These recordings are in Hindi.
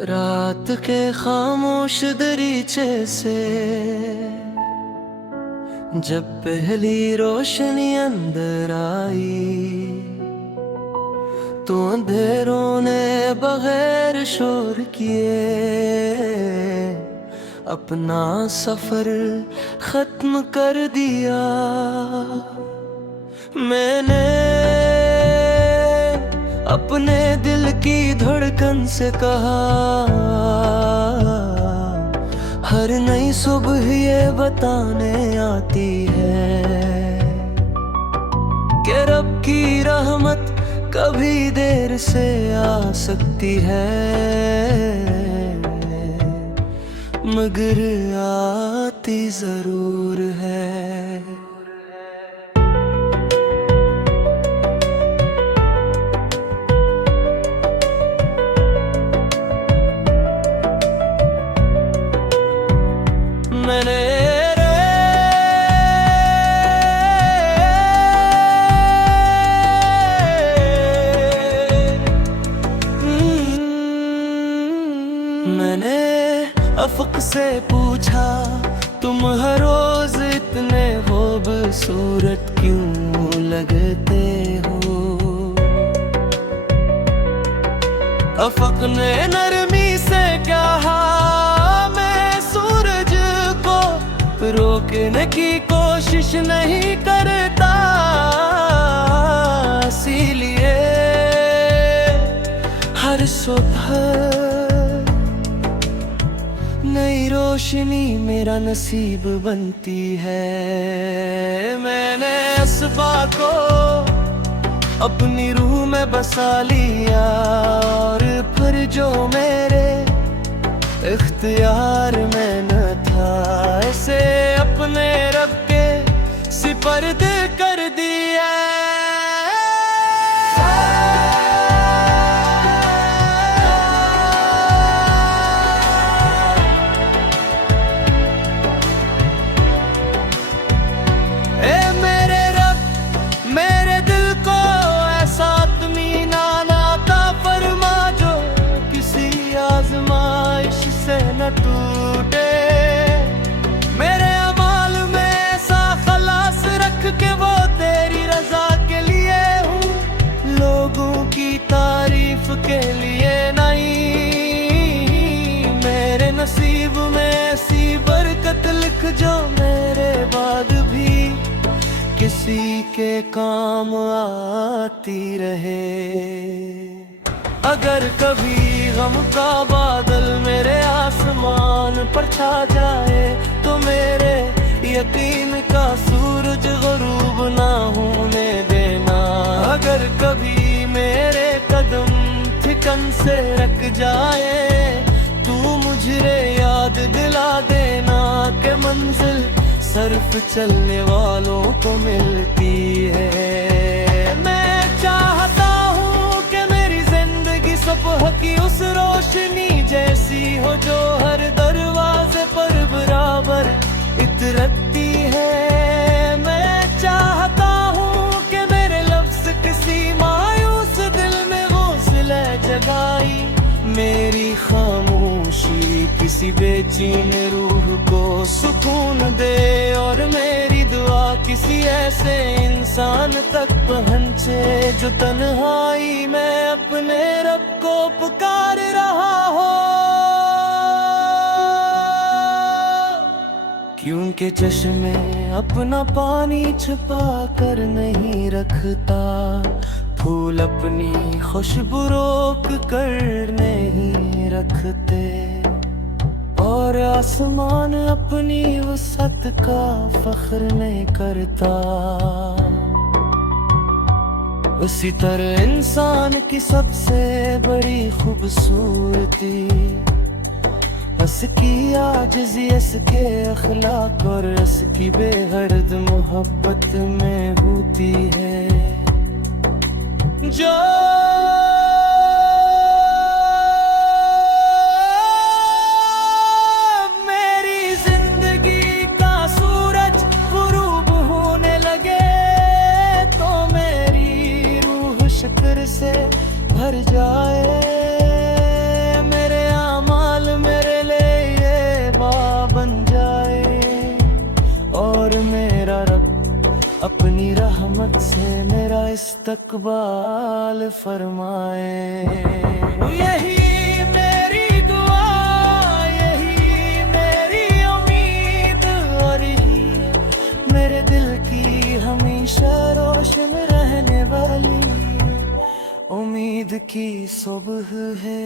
रात के खामोश दरीचे से जब पहली रोशनी अंदर आई तो अंधेरों ने बगैर शोर किए अपना सफर खत्म कर दिया। मैंने अपने दिल की धड़कन से कहा, हर नई सुबह ये बताने आती है कि रब की रहमत कभी देर से आ सकती है, मगर आती जरूर है। मैंने अफ़क़ से पूछा, तुम हर रोज इतने खूबसूरत क्यों लगते हो? अफ़क़ ने नरमी से कहा, मैं सूरज को रोकने की कोशिश नहीं करता, इसीलिए हर सुबह नई रोशनी मेरा नसीब बनती है। मैंने असबा को अपनी रूह में बसा लिया और फिर जो मेरे इख्तियार में न था, इसे अपने रब के सिपर्द कर दिया। न टूटे मेरे अमाल में ऐसा खलास रख के वो तेरी रजा के लिए हूँ, लोगों की तारीफ के लिए नहीं। मेरे नसीब में ऐसी बरकत लिख जो मेरे बाद भी किसी के काम आती रहे। अगर कभी गम का बादल मेरे आसमान पर छा जाए तो मेरे यकीन का सूरज गुरूब ना होने देना। अगर कभी मेरे कदम ठिकन से रख जाए तू मुझे याद दिला देना कि मंजिल सिर्फ चलने वालों को मिलती है। मैं चाहता सुबह की उस रोशनी जैसी हो जो हर दरवाजे पर बराबर इतरती है। मैं चाहता हूँ कि मेरे लफ्ज़ किसी मायूस दिल में हौसला जगाई, मेरी खामोशी किसी बेचैन रूह को सुकून दे और मेरी दुआ किसी ऐसे इंसान तक पहुँचे जो तन्हाई में अपने रब को पुकार रहा हो। क्योंकि चश्मे अपना पानी छुपा कर नहीं रखता, फूल अपनी खुशबू रोक कर नहीं रखते, और आसमान अपनी वसत का फख्र नहीं करता। उसी तरह इंसान की सबसे बड़ी खूबसूरती उसकी आजिज़ी, इसके अखलाक और इसकी बेहद मोहब्बत में होती है। जो मेरी जिंदगी का सूरज गुरूब होने लगे तो मेरी रूह शुक्र से भर जाए। मेरे रहमत से मेरा इस्तकबाल फरमाए। यही मेरी दुआ, यही मेरी उम्मीद, और यही मेरे दिल की हमेशा रोशन रहने वाली उम्मीद की सुबह है।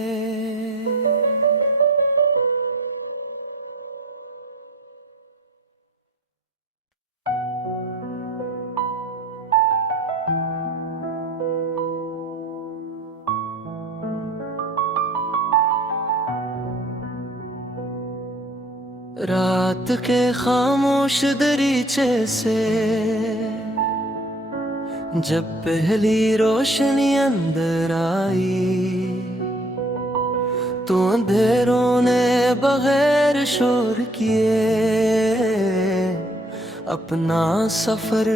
रात के खामोश दरीचे से जब पहली रोशनी अंदर आई, तो अंधेरों ने बगैर शोर किए अपना सफर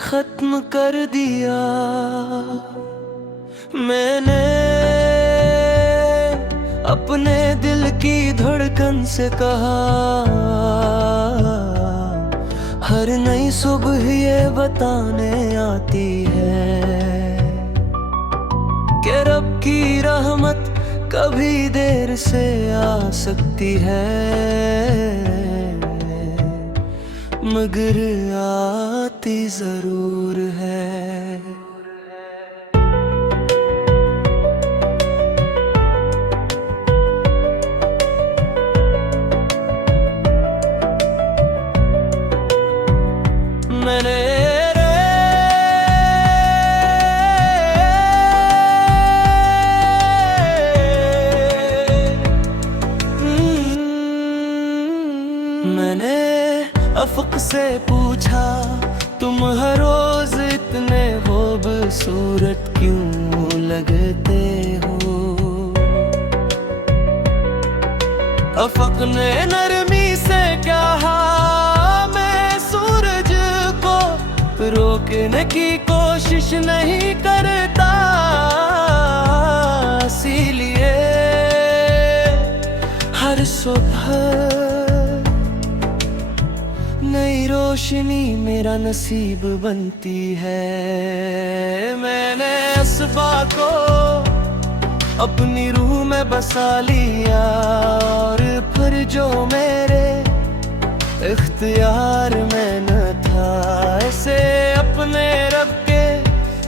खत्म कर दिया। मैंने अपने दिल की धड़कन से कहा, हर नई सुबह ये बताने आती है कि रब की रहमत कभी देर से आ सकती है, मगर आती जरूर है। मैंने अफ़क़ से पूछा, तुम हर रोज इतने खूबसूरत क्यों लगते हो? अफ़क़ ने नरमी से कहा, मैं सूरज को रोकने की कोशिश नहीं करता, इसीलिए हर सुबह नई रोशनी मेरा नसीब बनती है। मैंने असबा को अपनी रूह में बसा लिया, और फिर जो मेरे इख्तियार में न था, इसे अपने रब के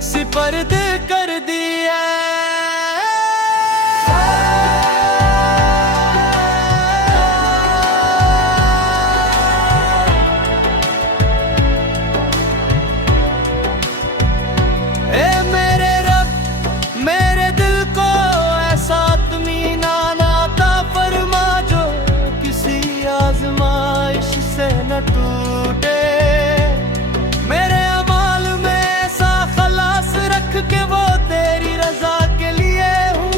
सिपर्द कर दिया। टूटे मेरे अमाल में ऐसा खलास रख के वो तेरी रजा के लिए हूँ,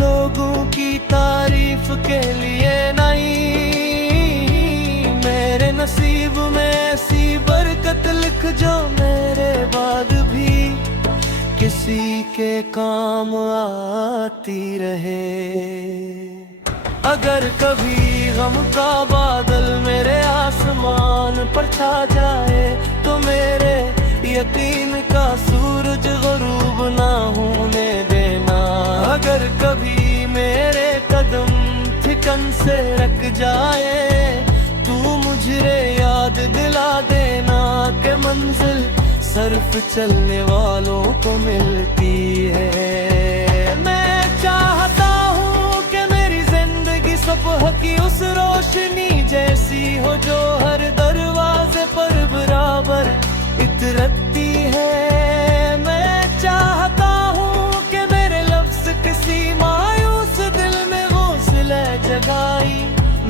लोगों की तारीफ के लिए नहीं। मेरे नसीब में ऐसी बरकत लिख जो मेरे बाद भी किसी के काम आती रहे। अगर कभी गम का बादल मेरे आसमान पर छा जाए, तो मेरे यकीन का सूरज ग़ुरूब ना होने देना। अगर कभी मेरे कदम ठिकन से रख जाए, तू मुझे याद दिला देना कि मंजिल सिर्फ चलने वालों को मिलती है। मैं चाहता सुबह की उस रोशनी जैसी हो जो हर दरवाजे पर बराबर इतरती है। मैं चाहता हूँ कि मेरे लफ्ज़ किसी मायूस दिल में हौसला जगाई,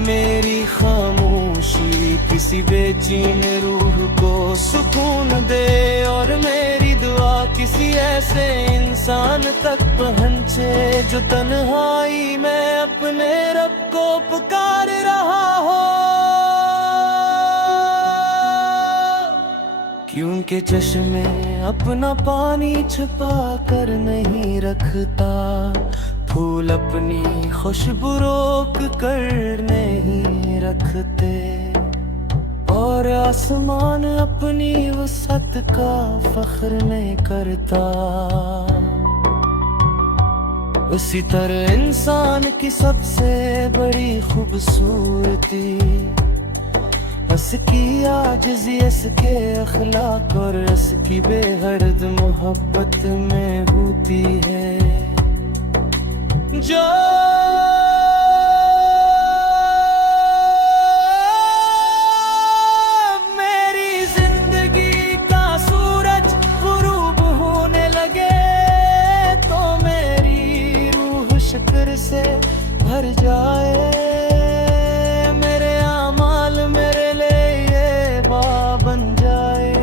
मेरी खामोशी किसी बेचैन रूह को सुकून दे, और मेरी दुआ किसी ऐसे इंसान तक पहुँचे जो तन्हाई में अपने रब को पुकार रहा हो। क्योंकि चश्मे अपना पानी छुपा कर नहीं रखता, फूल अपनी खुशबू रोक कर नहीं रखते, और आसमान अपनी वसअत का फख्र नहीं करता, उसी तरह इंसान की सबसे बड़ी खूबसूरती उसकी आजिज़ी, इसके अखलाक और इसकी बेहद मोहब्बत में होती है। जो मेरी जिंदगी का सूरज गुरूब होने लगे तो मेरी रूह शुक्र से भर जाए। मेरे आमाल मेरे लिए बन जाए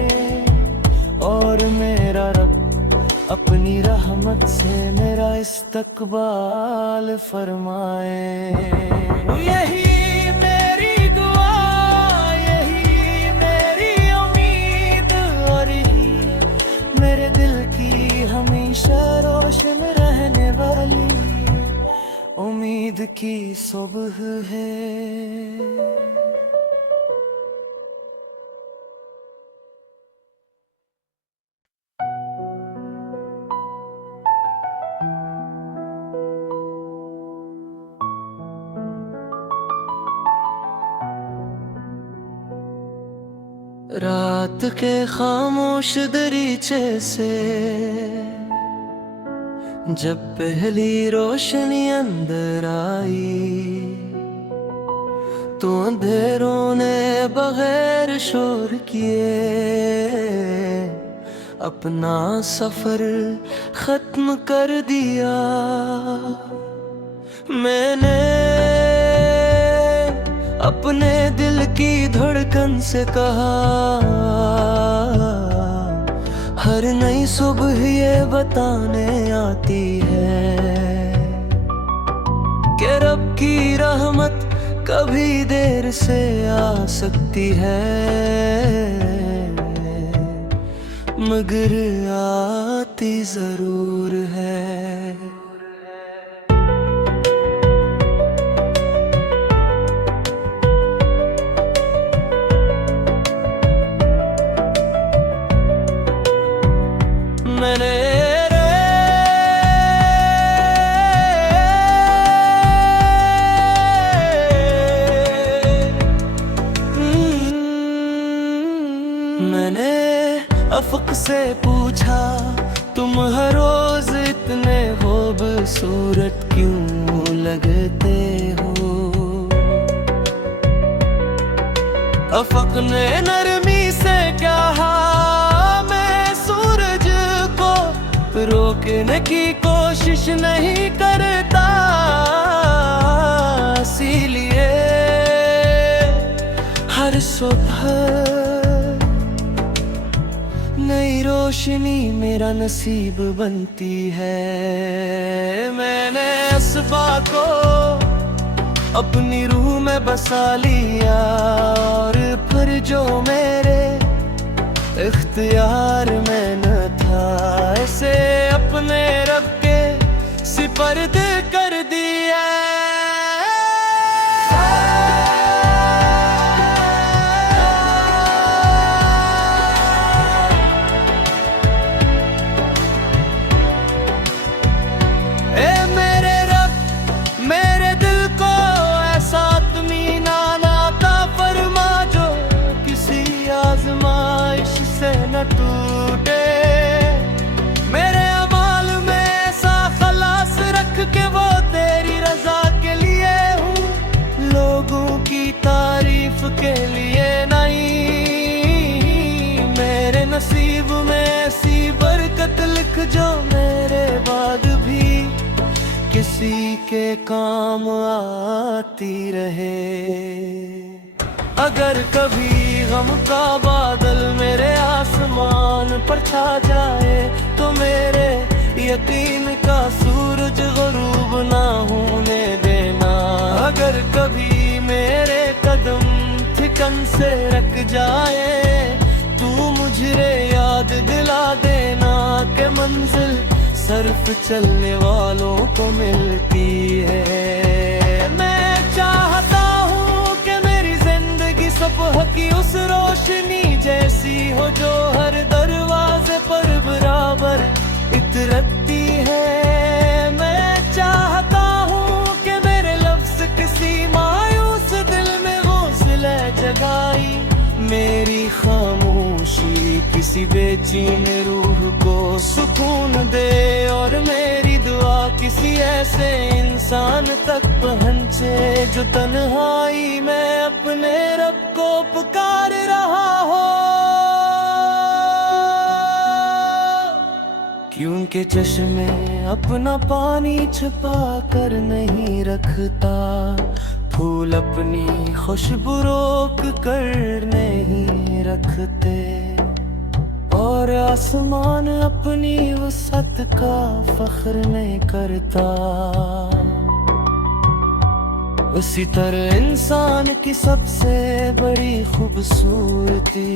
और मेरा रब अपनी रहमत से मेरा इस्तकबाल फरमाए। यही मेरी दुआ, यही मेरी उम्मीद और यही मेरे दिल की हमेशा रोशन रहने वाली उम्मीद की सुबह है। रात के खामोश दरीचे से जब पहली रोशनी अंदर आई तो अंधेरों ने बगैर शोर किए अपना सफर खत्म कर दिया। मैंने अपने दिल की धड़कन से कहा, हर नई सुबह ये बताने आती है कि रब की रहमत कभी देर से आ सकती है मगर आती जरूर है। मैंने अफ़क़ से पूछा, तुम हर रोज इतने खूबसूरत क्यों लगते हो? अफ़क़ ने नरमी से कहा, मैं सूरज को रोकने की कोशिश नहीं करता, इसीलिए हर सुबह नई रोशनी मेरा नसीब बनती है। मैंने असबा को अपनी रूह में बसा लिया और फिर जो मेरे इख्तियार में न था इसे अपने रब के सिपर्द कर दिया। टूटे मेरे अमाल में ऐसा खलास रख के वो तेरी रजा के लिए हूँ, लोगों की तारीफ के लिए नहीं। मेरे नसीब में ऐसी बरकत लिख जो मेरे बाद भी किसी के काम आती रहे। अगर कभी गम का बादल मेरे आसमान पर छा जाए तो मेरे यकीन का सूरज गुरूब ना होने देना। अगर कभी मेरे कदम ठिकन से रख जाए तू मुझे याद दिला देना कि मंजिल सिर्फ चलने वालों को मिलती है। मैं चाहता हूँ कि मेरी जिंदगी सुबह की उस रोशनी जो हर दरवाजे पर बराबर इतरती है। मैं चाहता हूँ कि मेरे लफ्ज किसी मायूस दिल में हौसला जगाई, मेरी खामोशी किसी बेचैन रूह को सुकून दे, और मेरी दुआ किसी ऐसे इंसान तक पहुँचे जो तन्हाई में अपने रब को पुकार रहा हो। क्योंकि चश्मे अपना पानी छुपा कर नहीं रखता, फूल अपनी खुशबू रोक कर नहीं रखते, और आसमान अपनी वसअत का फख्र नहीं करता। उसी तरह इंसान की सबसे बड़ी खूबसूरती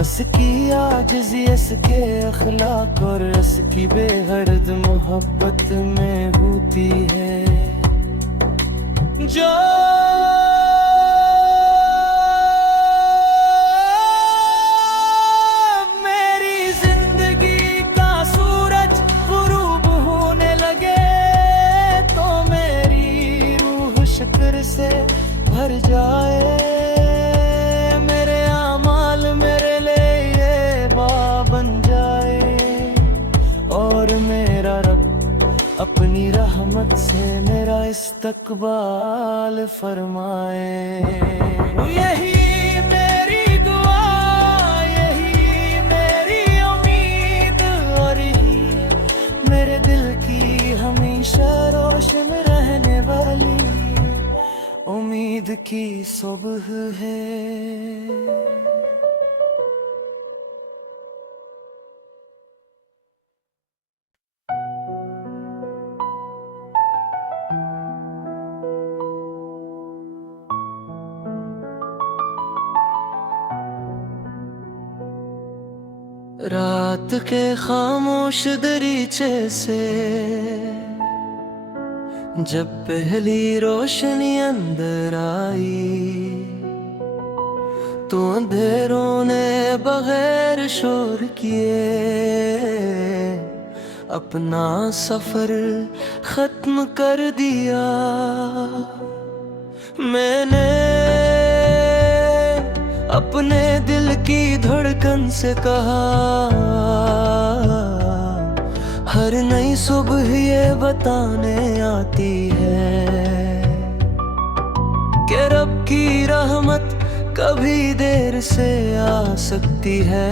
उसकी आजिज़ी, उसके अखलाक और उसकी बेहद मोहब्बत में होती है। जो मेरी जिंदगी का सूरज गुरूब होने लगे, तो मेरी रूह शुक्र से भर जाए। मेरे आमाल मेरे लिए बन जाए, और मेरा रब अपनी रहमत से मेरा इस्तकबाल फरमाए। यही मेरी दुआ, यही मेरी उम्मीद, और यही मेरे दिल की हमेशा रोशन रहने वाली उम्मीद की सुबह है। रात के खामोश दरीचे से जब पहली रोशनी अंदर आई, तो अंधेरों ने बगैर शोर किए अपना सफर खत्म कर दिया। मैंने अपने दिल की धड़कन से कहा, हर नई सुबह ये बताने आती है कि रब की रहमत कभी देर से आ सकती है,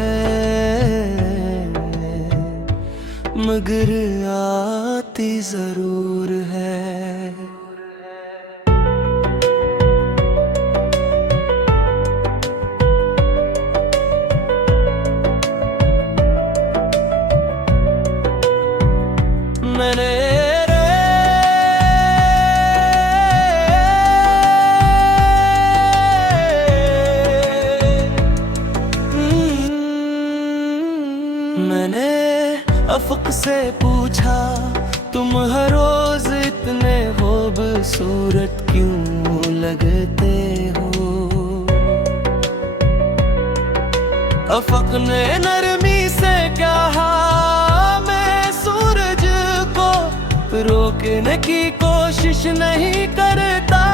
मगर आती जरूर है। मैंने अफ़क़ से पूछा, तुम हर रोज इतने खूबसूरत क्यों लगते हो? अफ़क़ ने नरमी से कहा, मैं सूरज को रोकने की कोशिश नहीं करता,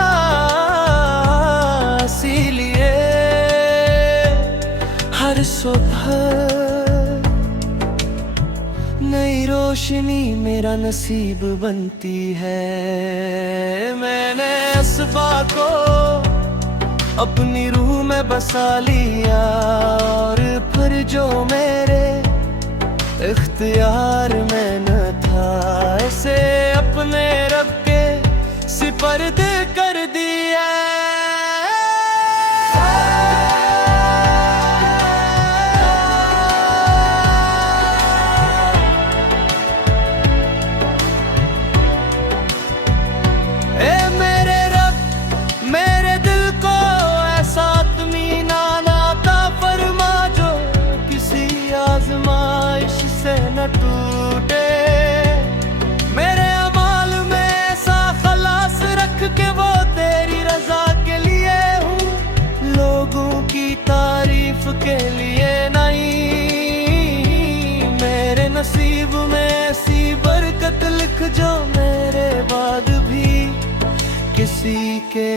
इसीलिए हर सुबह नई रोशनी मेरा नसीब बनती है। मैंने असबा को अपनी रूह में बसा लिया, और फिर जो मेरे इख्तियार में न था, इसे अपने रब के सिपर्द कर दिया। न टूटे मेरे अमाल में ऐसा खलास रख के वो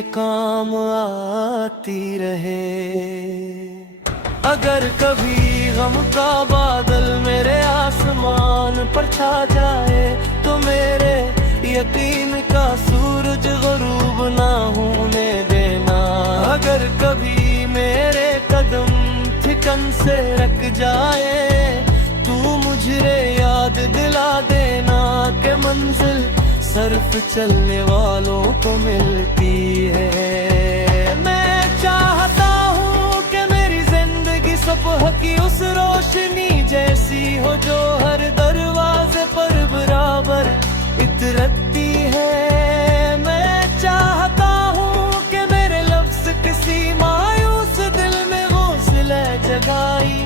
ये काम आती रहे। अगर कभी गम का बादल मेरे आसमान पर छा जाए तो मेरे यकीन का सूरज गुरूब ना होने देना। अगर कभी मेरे कदम ठिकन से रख जाए तू मुझे याद दिला देना कि मंजिल सिर्फ चलने वालों को मिलती है। मैं चाहता हूँ कि मेरी जिंदगी सुबह की उस रोशनी जैसी हो जो हर दरवाजे पर बराबर इतरती है। मैं चाहता हूँ कि मेरे लफ्ज किसी मायूस दिल में हौसला जगाई,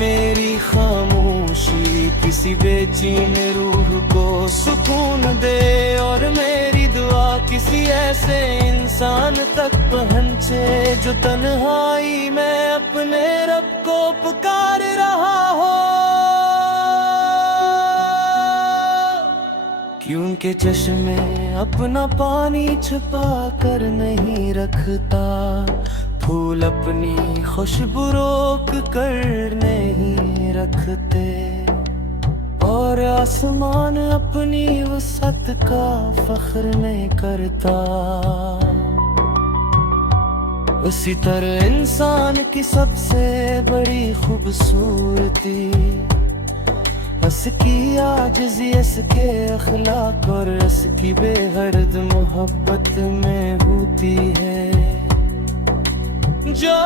मेरी खामोशी किसी बेचैन रूह को सुकून दे और मेरी दुआ किसी ऐसे इंसान तक पहुंचे जो तन्हाई में अपने रब को पुकार रहा हो। क्योंकि चश्मे अपना पानी छुपा कर नहीं रखता, फूल अपनी खुशबू रोक कर नहीं रखते, और आसमान अपनी वसत का फख्र नहीं करता। उसी तरह इंसान की सबसे बड़ी खूबसूरती उसकी आजिज़ी, इसके अखलाक और इसकी बेहद मोहब्बत में होती है। जो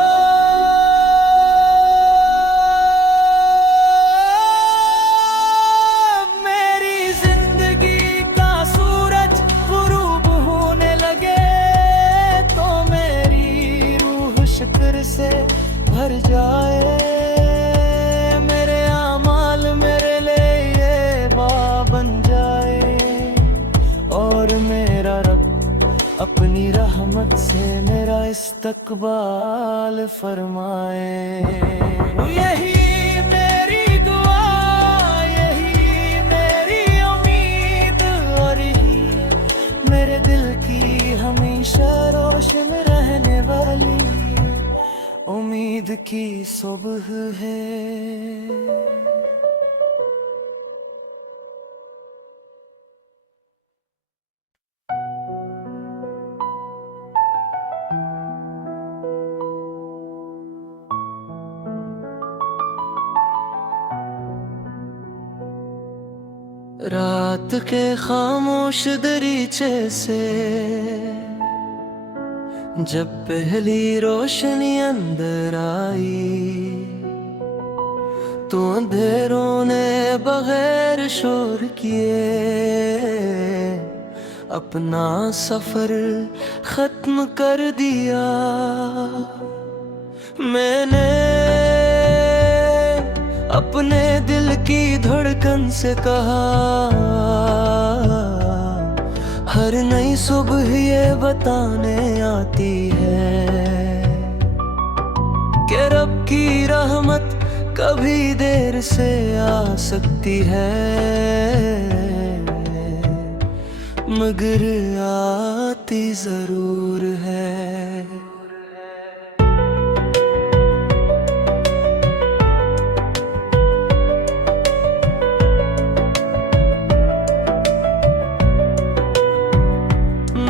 मेरी जिंदगी का सूरज गुरूब होने लगे तो मेरी रूह शुक्र से भर जाए। मेरे आमाल मेरे लिए बन जाए और मेरा रब अपनी रहमत से मेरा इस्तकबाल फरमाए। यही मेरी दुआ, यही मेरी उम्मीद और यही मेरे दिल की हमेशा रोशन रहने वाली उम्मीद की सुबह है। रात के खामोश दरीचे से जब पहली रोशनी अंदर आई तो अंधेरों ने बगैर शोर किए अपना सफर खत्म कर दिया। मैंने अपने दिल की धड़कन से कहा, हर नई सुबह ये बताने आती है कि रब की रहमत कभी देर से आ सकती है मगर आती जरूर है।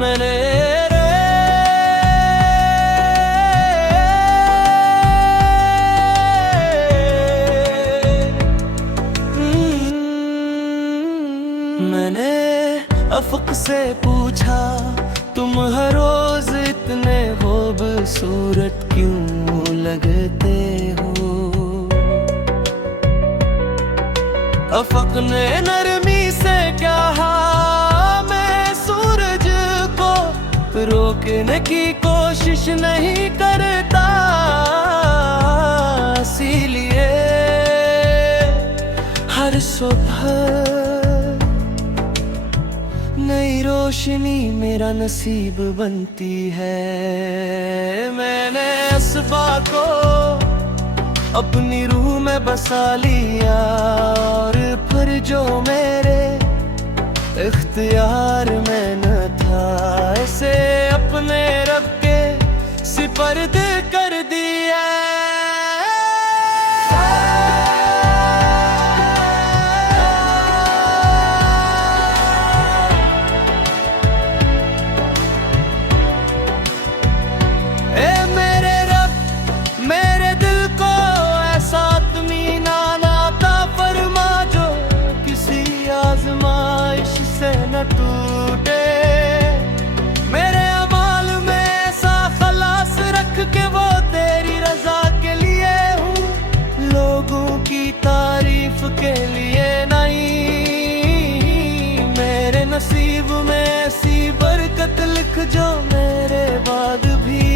मैंने अफ़क़ से पूछा, तुम हर रोज इतने खूबसूरत क्यों लगते हो? अफ़क़ ने नरमी से कहा, मैं सूरज को रोकने की कोशिश नहीं करता, इसीलिए हर सुबह नई रोशनी मेरा नसीब बनती है। मैंने असबा को अपनी रूह में बसा लिया और फिर जो मेरे इख्तियार में न था, इसे अपने रब सुपर्द कर दिया। ए मेरे रब मेरे दिल को ऐसा इत्मीनान अता फरमा जो किसी आजमाइश से न टूटे। मेरे अमाल में ऐसा खलास रख के वो तेरी रजा के लिए हूँ, लोगों की तारीफ के लिए नहीं। मेरे नसीब में ऐसी बरकत लिख जो मेरे बाद भी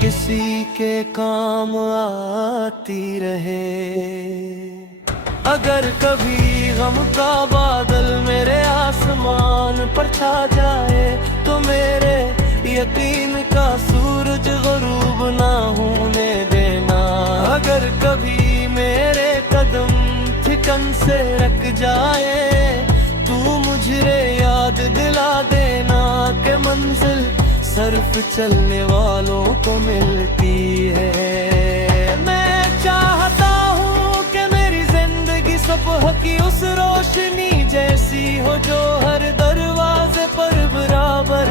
किसी के काम आती रहे। अगर कभी गम का बादल मेरे आसमान पर छा जाए तो मेरे यकीन का सूरज गरूब ना होने देना। अगर कभी मेरे कदम ठिकन से रख जाए तू मुझे याद दिला देना कि मंजिल सिर्फ चलने वालों को मिलती है। मैं चाहता हूँ कि मेरी जिंदगी सुबह की उस रोशनी जैसी हो जो हर दरवाजे पर बराबर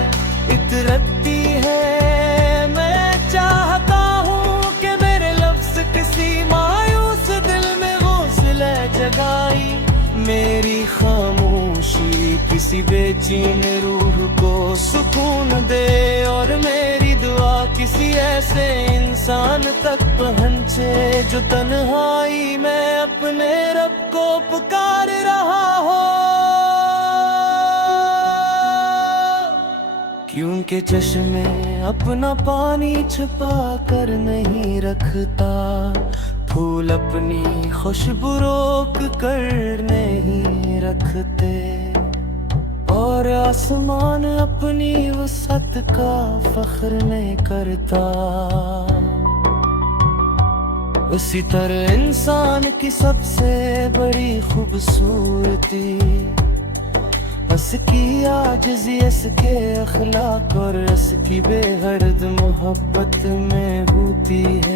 इतरती है। मैं चाहता हूँ कि मेरे लफ्ज किसी मायूस दिल में हौसला जगाई, मेरी खामोशी किसी बेचैन रूह को सुकून दे और मेरी दुआ किसी ऐसे इंसान तक पहुँचे जो तन्हाई में अपने रब को पुकार रहा हो। क्योंकि चश्मे अपना पानी छुपा कर नहीं रखता, फूल अपनी खुशबू रोक कर नहीं रखते, और आसमान अपनी वसअत का फख्र नहीं करता। उसी तरह इंसान की सबसे बड़ी खूबसूरती उसकी आजिज़ी, इसके अखलाक और इसकी बेगर्द मोहब्बत में होती है।